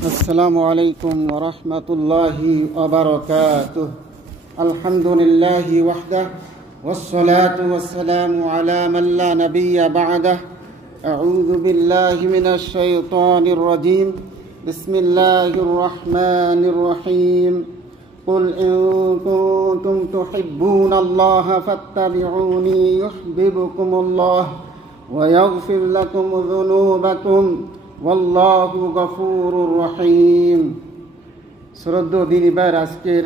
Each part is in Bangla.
السلام عليكم ورحمة الله وبركاته. الحمد لله وحده والصلاة والسلام على من لا نبي بعده. أعوذ بالله من الشيطان الرجيم. بسم الله الرحمن الرحيم. قل إن كنتم تحبون الله فاتبعوني يحببكم الله ويغفر لكم ذنوبكم والله غفور رحيم. শ্রদ্ধেয় দিনী ভাইয়ের, আজকের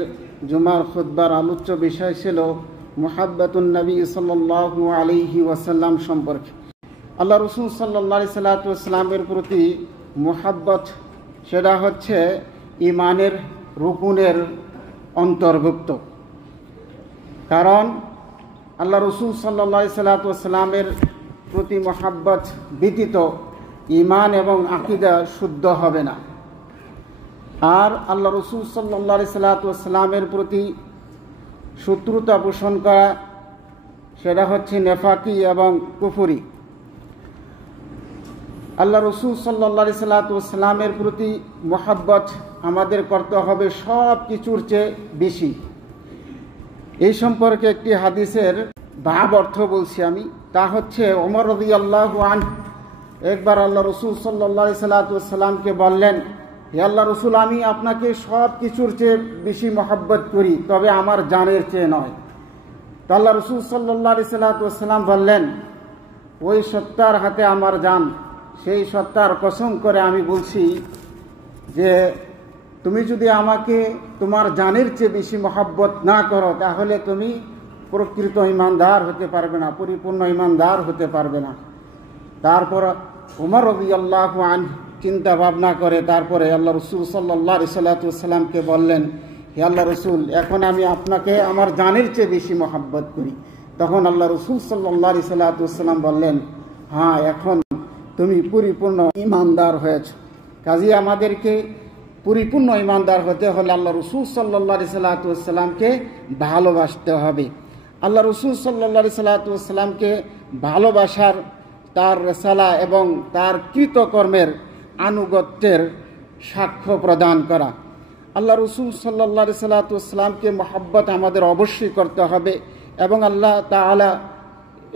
জুমার খুতবার আলোচ্য বিষয় ছিল মুহাব্বাতুন নবী সাল্লাল্লাহু আলাইহি ওয়াসাল্লাম সম্পর্কে। আল্লাহ রাসূল সাল্লাল্লাহু আলাইহি ওয়াসাল্লামের প্রতি মুহাব্বত, সেটা হচ্ছে ঈমানের রুকুনের অন্তর্ভুক্ত। কারণ আল্লাহ রাসূল সাল্লাল্লাহু আলাইহি ওয়াসাল্লামের প্রতি মুহাব্বত ব্যতীত ঈমান এবং আকীদা শুদ্ধ হবে না। আর আল্লাহ রাসূল সাল্লাল্লাহু আলাইহি ওয়াসাল্লামের প্রতি শত্রুতা পোষণ করা, সেটা হচ্ছে নেফাকি এবং কুফরি। আল্লাহ রাসূল সাল্লাল্লাহু আলাইহি ওয়াসাল্লামের প্রতি মুহাব্বত আমাদের করতে হবে সব কিছুর চেয়ে বেশি। এই সম্পর্কে একটি হাদিসের ভাব অর্থ বলছি আমি। তা হচ্ছে, ওমর রাদিয়াল্লাহু আনহু একবার আল্লাহ রাসূল সাল্লাল্লাহু আলাইহি ওয়াসাল্লামকে বললেন, হে আল্লাহ রাসূল, আমি আপনাকে সব কিছুর চেয়ে বেশি মহব্বত করি, তবে আমার জানের চেয়ে নয়। তো আল্লাহ রাসূল সাল্লাল্লাহু আলাইহি ওয়াসাল্লাম বললেন, ওই সত্তার হাতে আমার জান, সেই সত্তার কসম করে আমি বলছি যে তুমি যদি আমাকে তোমার জানের চেয়ে বেশি মহব্বত না করো, তাহলে তুমি প্রকৃত ঈমানদার হতে পারবে না, পরিপূর্ণ ঈমানদার হতে পারবে না। তারপর ওমর রাদিয়াল্লাহু আনহু চিন্তা ভাবনা করে তারপরে আল্লাহ রাসূল সাল্লাল্লাহু আলাইহি ওয়াসাল্লামকে বললেন, হে আল্লাহ রাসূল, এখন আমি আপনাকে আমার জানের চেয়ে বেশি মহব্বত করি। তখন আল্লাহ রাসূল সাল্লাল্লাহু আলাইহি ওয়াসাল্লাম বললেন, হ্যাঁ, এখন তুমি পরিপূর্ণ ঈমানদার হয়েছ। কাজেই আমাদেরকে পরিপূর্ণ ঈমানদার হতে হলে আল্লাহ রাসূল সাল্লাল্লাহু আলাইহি ওয়াসাল্লামকে ভালোবাসতে হবে। আল্লাহ রাসূল সাল্লাল্লাহু আলাইহি ওয়াসাল্লামকে ভালোবাসার, তার রিসালা এবং তার কৃতকর্মের আনুগত্যের সাক্ষ্য প্রদান করা। আল্লাহ রাসূল সাল্লাল্লাহু আলাইহি ওয়াসাল্লামকে মহব্বত আমাদের অবশ্যই করতে হবে। এবং আল্লাহ তাআলা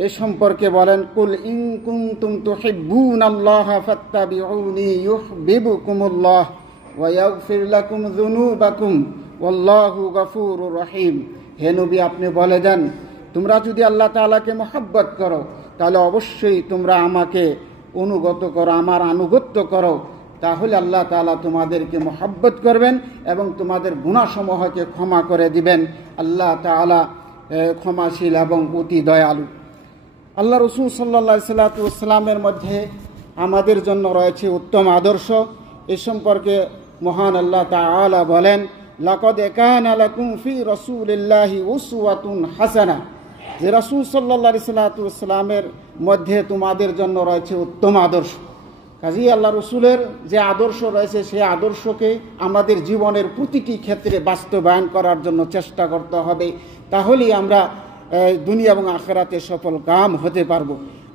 এ সম্পর্কে বলেন, কুল ইন কুনতুম তুহিব্বুনাল্লাহা ফাত্তাবিউনি ইউহিব্বুকুমুল্লাহ ওয়া ইয়াগফির লাকুম যুনুবাকুম ওয়াল্লাহু গফুরুর রহিম। হে নবী, আপনি বলে দেন, তোমরা যদি আল্লাহ তাআলাকে মহব্বত করো, তাহলে অবশ্যই তোমরা আমাকে অনুগত করো, আমার আনুগত্য করো, তাহলে আল্লাহ তাআলা তোমাদেরকে মহব্বত করবেন এবং তোমাদের গুনাহসমূহকে ক্ষমা করে দিবেন। আল্লাহ তাআলা ক্ষমাশীল এবং অতি দয়ালু। আল্লাহ রাসূল সাল্লাল্লাহু আলাইহি ওয়াসাল্লামের মধ্যে আমাদের জন্য রয়েছে উত্তম আদর্শ। এ সম্পর্কে মহান আল্লাহ তাআলা বলেন, লাকাদ কানা লাকুম ফি রাসূলিল্লাহি উসওয়াতুন হাসানা। যে রাসূল সাল্লাল্লাহু আলাইহি ওয়াসাল্লামের মধ্যে তোমাদের জন্য রয়েছে উত্তম আদর্শ। কাজেই আল্লাহ রাসূলের যে আদর্শ রয়েছে, সেই আদর্শকে আমাদের জীবনের প্রতিটি ক্ষেত্রে বাস্তবায়ন করার জন্য চেষ্টা করতে হবে। তাহলেই আমরা দুনিয়া এবং আখিরাতে সফল কাম হতে পারবো।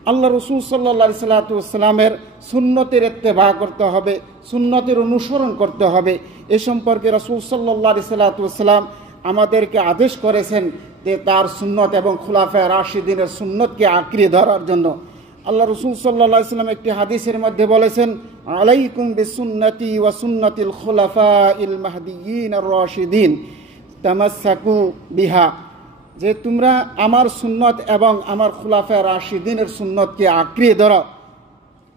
আল্লাহ রাসূল সাল্লাল্লাহু আলাইহি ওয়াসাল্লামের সুন্নতের ইত্তেবা করতে হবে, সুন্নতের অনুসরণ করতে হবে। এ সম্পর্কে রাসূল সাল্লাল্লাহু আলাইহি ওয়াসাল্লাম আমাদেরকে আদেশ করেছেন যে তার সুন্নত এবং খুলাফায়ে রাশিদিনের সুন্নতকে আঁকড়ে ধরার জন্য। আল্লাহ রাসূল সাল্লাল্লাহু আলাইহি ওয়াসাল্লাম একটি হাদিসের মধ্যে বলেছেন, আলাইকুম বিসুন্নতি ওয়া সুন্নাতিল খুলাফাইল মাহদিয়িন আর রাশিদিন তামাসসাকু বিহা। যে তোমরা আমার সুন্নত এবং আমার খুলাফায়ে রাশিদিনের সুন্নতকে আঁকড়ে ধরো।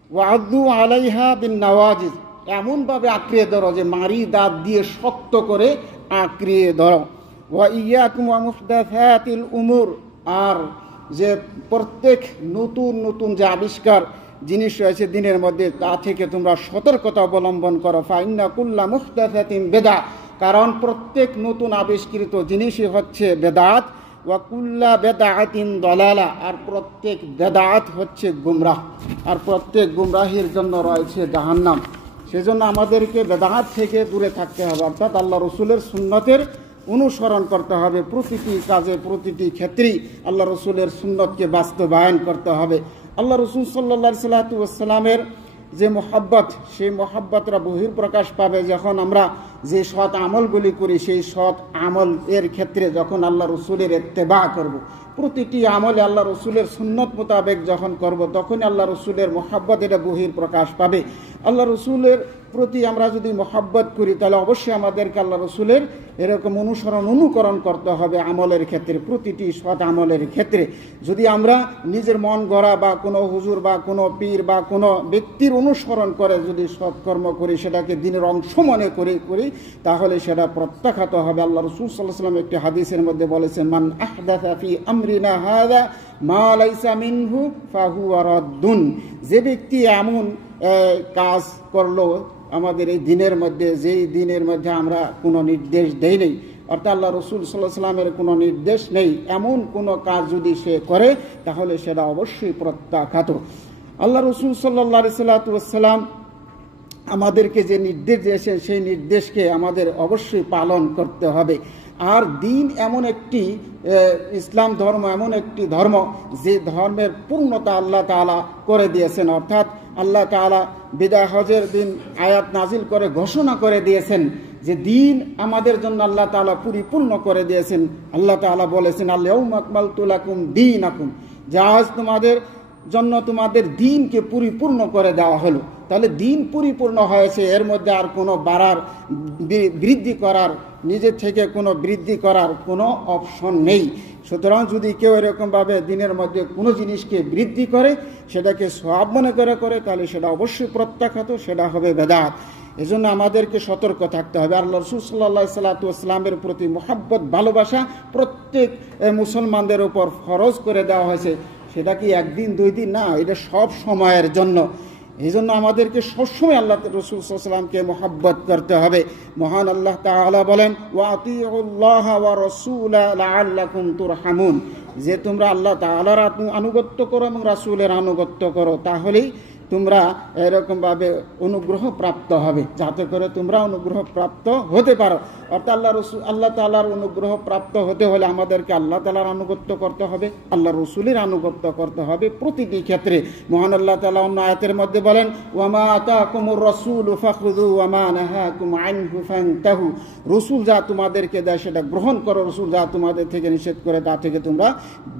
ওয়া আদু আলাইহা বিন নওয়াজিজ, এমনভাবে আঁকড়ে ধরো যে মারি দাঁত দিয়ে শক্ত করে আঁকড়ে ধরো। ওয়া ইয়াকুম ওয়া মুহদাসাতিল উমুর, আর যে প্রত্যেক নতুন নতুন যে আবিষ্কার জিনিস রয়েছে দিনের মধ্যে, তা থেকে তোমরা সতর্কতা অবলম্বন করো। ফা ইন্না কুল্লা মুহদাসাতিন বিদআ, কারণ প্রত্যেক নতুন আবিষ্কৃত জিনিসই হচ্ছে বেদাত। ওয়া কুল্লা বেদাআতিন দালালা, আর প্রত্যেক বেদাত হচ্ছে গুমরাহ, আর প্রত্যেক গুমরাহির জন্য রয়েছে জাহান্নাম। সেজন্য আমাদেরকে বেদাত থেকে দূরে থাকতে হবে, অর্থাৎ আল্লাহ রাসূলের সুন্নতের অনুসরণ করতে হবে। প্রতিটি কাজে, প্রতিটি ক্ষেত্রেই আল্লাহ রাসূলের সুন্নতকে বাস্তবায়ন করতে হবে। আল্লাহ রাসূল সাল্লাল্লাহু আলাইহি ওয়াসাল্লামের যে মোহাব্বত, সেই মোহাব্বতরা বহিঃপ্রকাশ পাবে যখন আমরা যে সৎ আমলগুলি করি, সেই সৎ আমল এর ক্ষেত্রে যখন আল্লাহ রসুলের ইত্তেবা করব, প্রতিটি আমলে আল্লাহ রসুলের সুন্নত মোতাবেক যখন করব, তখনই আল্লাহ রসুলের মোহাব্বত এটা বহিঃপ্রকাশ পাবে। আল্লাহ রসুলের প্রতি আমরা যদি মোহাব্বত করি, তাহলে অবশ্যই আমাদেরকে আল্লাহ রসুলের এরকম অনুকরণ করতে হবে আমলের ক্ষেত্রে, প্রতিটি সৎ আমলের ক্ষেত্রে। যদি আমরা নিজের মন গড়া বা কোনো হুজুর বা কোনো পীর বা কোনো ব্যক্তির অনুসরণ করে যদি সৎকর্ম করি, সেটাকে দিনের অংশ মনে করি, তাহলে সেটা প্রত্যাখ্যাত হবে। আল্লাহ রসুল সাল্লাল্লাহু আলাইহি ওয়াসাল্লাম একটি হাদিসের মধ্যে বলেছেন, মান আহদাসা ফি আমরিনা হাযা মা লাইসা মিনহু ফাহুয়া রাদ্দুন। যে ব্যক্তি এমন কাজ করলো আমাদের এই দিনের মধ্যে, যেই দিনের মধ্যে আমরা কোনো নির্দেশ দেই নেই, অর্থাৎ আল্লাহ রসুল সাল্লাল্লাহু আলাইহি ওয়াসাল্লামের কোনো নির্দেশ নেই, এমন কোনো কাজ যদি সে করে, তাহলে সেটা অবশ্যই প্রত্যাখ্যাত। আল্লাহ রসুল সাল্লাল্লাহু আলাইহি ওয়াসাল্লাম আমাদেরকে যে নির্দেশ দিয়েছেন, সেই নির্দেশকে আমাদের অবশ্যই পালন করতে হবে। আর দিন এমন একটি, ইসলাম ধর্ম এমন একটি ধর্ম, যে ধর্মের পূর্ণতা আল্লাহ তাআলা করে দিয়েছেন। অর্থাৎ আল্লাহ তাআলা বিদায় হজের দিন আয়াত নাজিল করে ঘোষণা করে দিয়েছেন যে দিন আমাদের জন্য আল্লাহ তাআলা পরিপূর্ণ করে দিয়েছেন। আল্লাহ তাআলা বলেছেন, আল-ইয়াউমা আকমালতু লাকুম দীনাকুম, যে আজ তোমাদের জন্য তোমাদের দিনকে পরিপূর্ণ করে দেওয়া হলো। তাহলে দিন পরিপূর্ণ হয়েছে, এর মধ্যে আর কোনো বৃদ্ধি করার, নিজের থেকে কোনো বৃদ্ধি করার কোনো অপশন নেই। সুতরাং যদি কেউ এরকমভাবে দিনের মধ্যে কোনো জিনিসকে বৃদ্ধি করে, সেটাকে সওয়াব মনে করে, তাহলে সেটা অবশ্যই প্রত্যাখ্যাত, সেটা হবে বেদাত। এজন্য আমাদেরকে সতর্ক থাকতে হবে। আল্লাহ রাসূল সাল্লাল্লাহু আলাইহি ওয়াসাল্লামের প্রতি মুহাব্বত, ভালোবাসা প্রত্যেক মুসলমানদের উপর ফরজ করে দেওয়া হয়েছে। সেটা কি একদিন দুই দিন না, এটা সব সময়ের জন্য। এই জন্য আমাদেরকে সবসময় আল্লাহ রসুল সাল্লাল্লাহু আলাইহি ওয়াসাল্লামকে মুহাব্বত করতে হবে। মহান আল্লাহ তাআলা বলেন, ওয়া আতিউল্লাহ ওয়া রাসূলা লাআল্লাকুম তুরহামুন, যে তোমরা আল্লাহ তাআলার আনুগত্য করো এবং রাসূলের আনুগত্য করো, তাহলেই তোমরা এরকমভাবে অনুগ্রহ প্রাপ্ত হবে, যাতে করে তোমরা অনুগ্রহ প্রাপ্ত হতে পারো। অর্থাৎ আল্লাহ তাআলার অনুগ্রহ প্রাপ্ত হতে হলে আমাদেরকে আল্লাহ তাআলার আনুগত্য করতে হবে, আল্লাহ রসুলের আনুগত্য করতে হবে প্রতিটি ক্ষেত্রে। মহান আল্লাহ তাআলা অন্য আয়াতের মধ্যে বলেন, ওয়ামা আতাকুমুর রাসূলু ফাখুযু ওয়ামা নাহাকুম আনহু ফান্তাহু, রসুল যা তোমাদেরকে দেয় সেটা গ্রহণ করো, রসুল যা তোমাদের থেকে নিষেধ করে তা থেকে তোমরা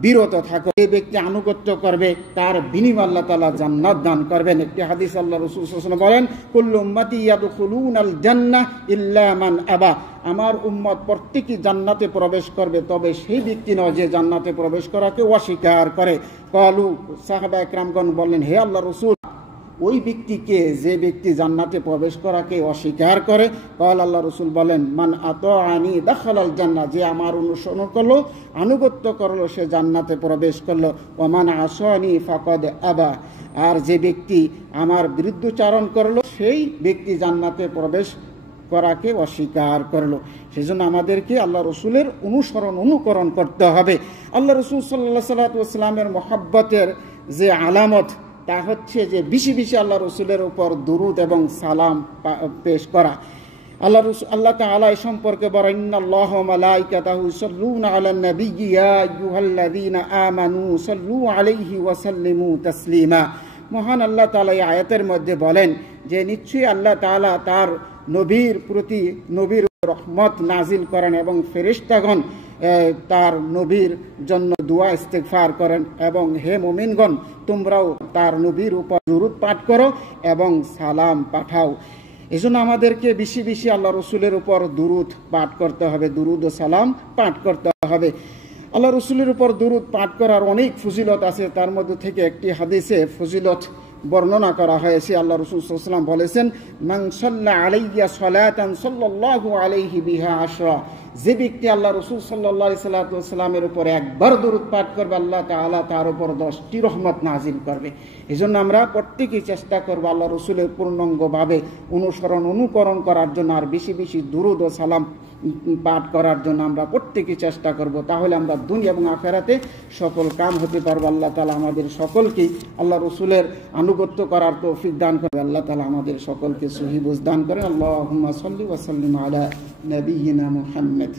বিরত থাকো। যে ব্যক্তি আনুগত্য করবে, তার বিনিময়ে আল্লাহ তাআলা জান্নাত দান করবেন। একটি হাদিস আল্লাহ রাসূল সাল্লাল্লাহু আলাইহি ওয়াসাল্লাম বলেন, কুল্লু উম্মতি ইয়াদখুলুনাল জান্নাহ ইল্লা মান আবা, আমার উম্মত প্রত্যেকই জান্নাতে প্রবেশ করবে, তবে সেই ব্যক্তি নয় যে জান্নাতে প্রবেশ করাকে অস্বীকার করে। ক্বালু, সাহাবা ইকরামগণ বললেন, হে আল্লাহর রাসূল, ওই ব্যক্তিকে যে ব্যক্তি জান্নাতে প্রবেশ করাকে অস্বীকার করে? ক্বাল, আল্লাহ রাসূল বলেন, মান আতাআনি দাখালাল জান্নাহ, যে আমার অনুসরণ করলো, আনুগত্য করলো, সে জান্নাতে প্রবেশ করলো। ওয়া মান আসানি ফাকাদ আবা, আর যে ব্যক্তি আমার বিরুদ্ধচারণ করলো, সেই ব্যক্তি জান্নাতে প্রবেশ করাকে অস্বীকার করলো। সেজন্য আমাদেরকে আল্লাহ রসুলের অনুকরণ করতে হবে। আল্লাহ রসুল সাল্লাল্লাহু আলাইহি ওয়াসাল্লামের মুহাব্বতের যে আলামত, তা হচ্ছে যে বেশি বেশি আল্লাহ রসুলের উপর দুরূদ এবং সালাম পেশ করা। আল্লাহ তাআলা এই সম্পর্কে বলেন, ইন্নাল্লাহা ওয়া মালাইকাতাহু ইউসাল্লুনা আলান নাবিয়্যি ইয়া আইয়ুহাল্লাযীনা আমানু সাল্লু আলাইহি ওয়া সাল্লিমু তাসলিমা। মহান আল্লাহ তাআলা এই আয়াতের মধ্যে বলেন যে নিশ্চয়ই আল্লাহ তাআলা তার নবীর প্রতি রহমত নাজিল করেন এবং ফেরেশতাগণ তার নবীর জন্য দোয়া ইস্তেগফার করেন, এবং হে মুমিনগণ, তোমরাও তার নবীর উপর দুরূদ পাঠ করো এবং সালাম পাঠাও। এজন্য আমাদেরকে বেশি বেশি আল্লাহ রসুলের উপর দুরূদ পাঠ করতে হবে, দুরূদ ও সালাম পাঠ করতে হবে। আল্লাহ রসুলের উপর দুরূদ পাঠ করার অনেক ফজিলত আছে। তার মধ্যে থেকে একটি হাদিসে ফজিলত বর্ণনা করা হয়েছে। আল্লাহ রাসূল সাল্লাল্লাহু আলাইহি ওয়াসাল্লাম বলেছেন, মান সাল্লা আলাইয়া সালাতান সাল্লাল্লাহু আলাইহি বিহা আশরা, যে ব্যক্তি আল্লাহ রাসূল সাল্লাল্লাহু আলাইহি ওয়াসাল্লামের উপর একবার দরুদ পাঠ করবে, আল্লাহ তাআলা তার উপর 10টি রহমত নাজিল করবে। এজন্য আমরা প্রত্যেকেই চেষ্টা করব আল্লাহ রাসূলের পূর্ণাঙ্গভাবে অনুকরণ করার জন্য, আর বেশি বেশি দুরূদ ও সালাম পাঠ করার জন্য আমরা প্রত্যেকেই চেষ্টা করব। তাহলে আমরা দুনিয়া এবং আখিরাতে সফল কাম হতে পারবো। আল্লাহ তাআলা আমাদের সকলকেই আল্লাহ রাসূলের আনুগত্য করার তৌফিক দান করবে। আল্লাহ তাআলা আমাদের সকলকে সহি বুঝ দান করেন। আল্লাহুম্মা সাল্লি ওয়া সাল্লিম আলা নাবিয়িনা মুহাম্মদ।